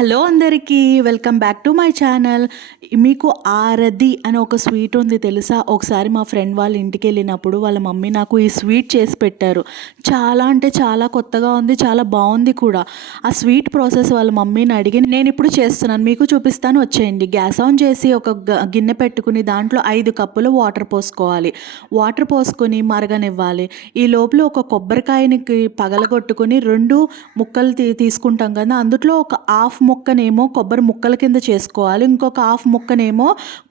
Hello అందరికీ welcome back to my channel. మీకు ఆరది అని ఒక స్వీట్ ఉంది తెలుసా? ఒకసారి మా ఫ్రెండ్ వాళ్ళ ఇంటికి వెళ్ళినప్పుడు వాళ్ళ మమ్మీ నాకు ఈ స్వీట్ చేసి పెట్టారు. చాలా అంటే చాలా కొత్తగా ఉంది, చాలా బాగుంది కూడా. ఆ స్వీట్ ప్రాసెస్ వాళ్ళ మమ్మీని అడిగి నేను ఇప్పుడు చేస్తున్నాను, మీకు చూపిస్తాను, వచ్చేయండి. గ్యాస్ ఆన్ చేసి ఒక గిన్నె పెట్టుకుని దాంట్లో 5 కప్పులు వాటర్ పోసుకోవాలి. వాటర్ పోసుకొని మరగనివ్వాలి. ఈ లోపల ఒక కొబ్బరికాయని పగలగొట్టుకొని 2 ముక్కలు తీసుకుంటాం కదా, అందులో ఒక హాఫ్ ముక్కనేమో కొబ్బరి ముక్కల కింద చేసుకోవాలి, ఇంకొక హాఫ్ ముక్కనేమో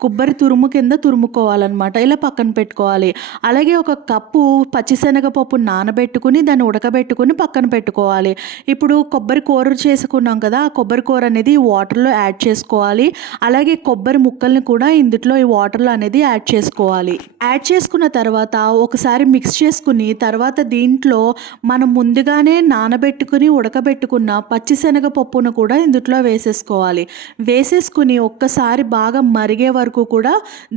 కొబ్బరి తురుము కింద తురుముకోవాలన్నమాట. ఇలా పక్కన పెట్టుకోవాలి. అలాగే ఒక కప్పు పచ్చిశనగపప్పు నానబెట్టుకుని దాన్ని ఉడకబెట్టుకుని పక్కన పెట్టుకోవాలి. ఇప్పుడు కొబ్బరి కూర చేసుకున్నాం కదా, ఆ కొబ్బరి కూర అనేది వాటర్లో యాడ్ చేసుకోవాలి. అలాగే కొబ్బరి ముక్కల్ని కూడా ఇందులో ఈ వాటర్లో అనేది యాడ్ చేసుకోవాలి. యాడ్ చేసుకున్న తర్వాత ఒకసారి మిక్స్ చేసుకుని తర్వాత దీంట్లో మనం ముందుగానే నానబెట్టుకుని ఉడకబెట్టుకున్న పచ్చిశనగపప్పును కూడా ఇందులో వేసేసుకోవాలి. వేసేసుకుని ఒక్కసారి బాగా మరిగే వరకు కూడా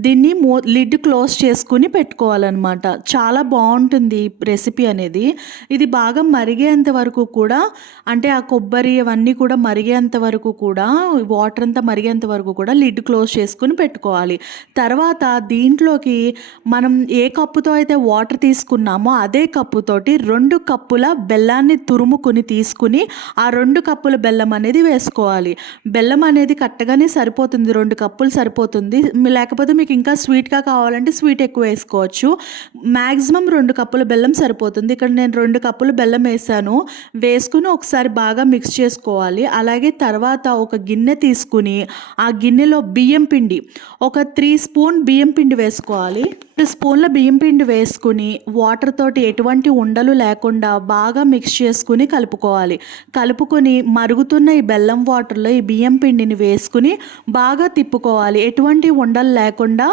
దీన్ని లిడ్ క్లోజ్ చేసుకుని పెట్టుకోవాలన్నమాట. చాలా బాగుంటుంది రెసిపీ అనేది. ఇది బాగా మరిగేంత వరకు కూడా, అంటే ఆ కొబ్బరి అవన్నీ కూడా మరిగేంత వరకు కూడా, వాటర్ అంతా మరిగేంత వరకు కూడా లిడ్ క్లోజ్ చేసుకుని పెట్టుకోవాలి. తర్వాత దీంట్లోకి మనం ఏ కప్పుతో అయితే వాటర్ తీసుకున్నామో అదే కప్పుతోటి 2 కప్పుల బెల్లాన్ని తురుముకుని తీసుకుని ఆ 2 కప్పుల బెల్లం అనేది వేసుకోవాలి. బెల్లం అనేది కట్టగానే సరిపోతుంది, 2 కప్పులు సరిపోతుంది. లేకపోతే మీకు ఇంకా స్వీట్గా కావాలంటే స్వీట్ ఎక్కువ వేసుకోవచ్చు. మ్యాక్సిమం 2 కప్పుల బెల్లం సరిపోతుంది. ఇక్కడ నేను 2 కప్పులు బెల్లం వేసాను. వేసుకుని ఒకసారి బాగా మిక్స్ చేసుకోవాలి. అలాగే తర్వాత ఒక గిన్నె తీసుకుని ఆ గిన్నెలో బియ్యం పిండి ఒక 3 స్పూన్ బియ్యం పిండి వేసుకోవాలి. 2 స్పూన్ల బియ్యం పిండి వేసుకుని వాటర్ తోటి ఎటువంటి ఉండలు లేకుండా బాగా మిక్స్ చేసుకుని కలుపుకోవాలి. కలుపుకొని మరుగుతున్న ఈ బెల్లం వాటర్లో ఈ బియ్యం పిండిని వేసుకుని బాగా తిప్పుకోవాలి. ఎటువంటి ఉండలు లేకుండా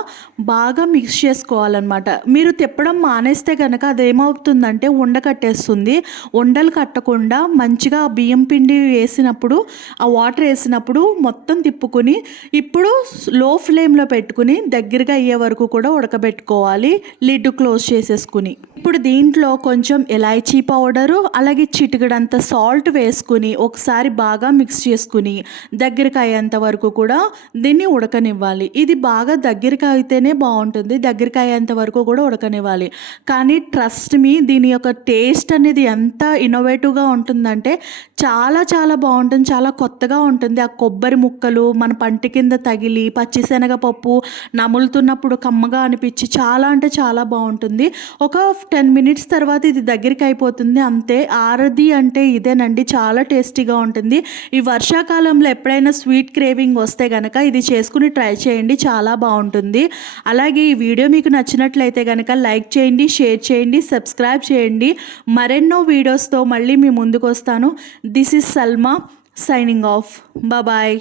బాగా మిక్స్ చేసుకోవాలన్నమాట. మీరు తిప్పడం మానేస్తే కనుక అదేమవుతుందంటే ఉండ కట్టేస్తుంది. ఉండలు కట్టకుండా మంచిగా బియ్యం పిండి వేసినప్పుడు, ఆ వాటర్ వేసినప్పుడు మొత్తం తిప్పుకొని ఇప్పుడు లో ఫ్లేమ్లో పెట్టుకుని దగ్గరగా అయ్యే వరకు కూడా ఉడకబెట్టుకోవాలి, లిడ్ క్లోజ్ చేసేసుకుని. ఇప్పుడు దీంట్లో కొంచెం ఇలాచీ పౌడరు అలాగే చిటికెడంత సాల్ట్ వేసుకుని ఒకసారి బాగా మిక్స్ చేసుకుని దగ్గరికి అయ్యేంత వరకు కూడా దీన్ని ఉడకనివ్వాలి. ఇది బాగా దగ్గరికి అయితేనే బాగుంటుంది, దగ్గరికి అయ్యేంత వరకు కూడా ఉడకనివ్వాలి. కానీ ట్రస్ట్ మీ, దీని యొక్క టేస్ట్ అనేది ఎంత ఇన్నోవేటివ్గా ఉంటుందంటే చాలా చాలా బాగుంటుంది, చాలా కొత్తగా ఉంటుంది. ఆ కొబ్బరి ముక్కలు మన పంటి కింద తగిలి పచ్చిశనగపప్పు నములుతున్నప్పుడు కమ్మగా అనిపించి చాలా అంటే చాలా బాగుంటుంది. ఒక 10 మినిట్స్ తర్వాత ఇది దగ్గరికి అయిపోతుంది, అంతే. ఆరది అంటే ఇదేనండి, చాలా టేస్టీగా ఉంటుంది. ఈ వర్షాకాలంలో ఎప్పుడైనా స్వీట్ క్రేవింగ్ వస్తే కనుక ఇది చేసుకుని ట్రై చేయండి, చాలా బాగుంటుంది. అలాగే ఈ వీడియో మీకు నచ్చినట్లయితే కనుక లైక్ చేయండి, షేర్ చేయండి, సబ్స్క్రైబ్ చేయండి. మరెన్నో వీడియోస్తో మళ్ళీ మీ ముందుకు వస్తాను. This is Salma signing off. Bye.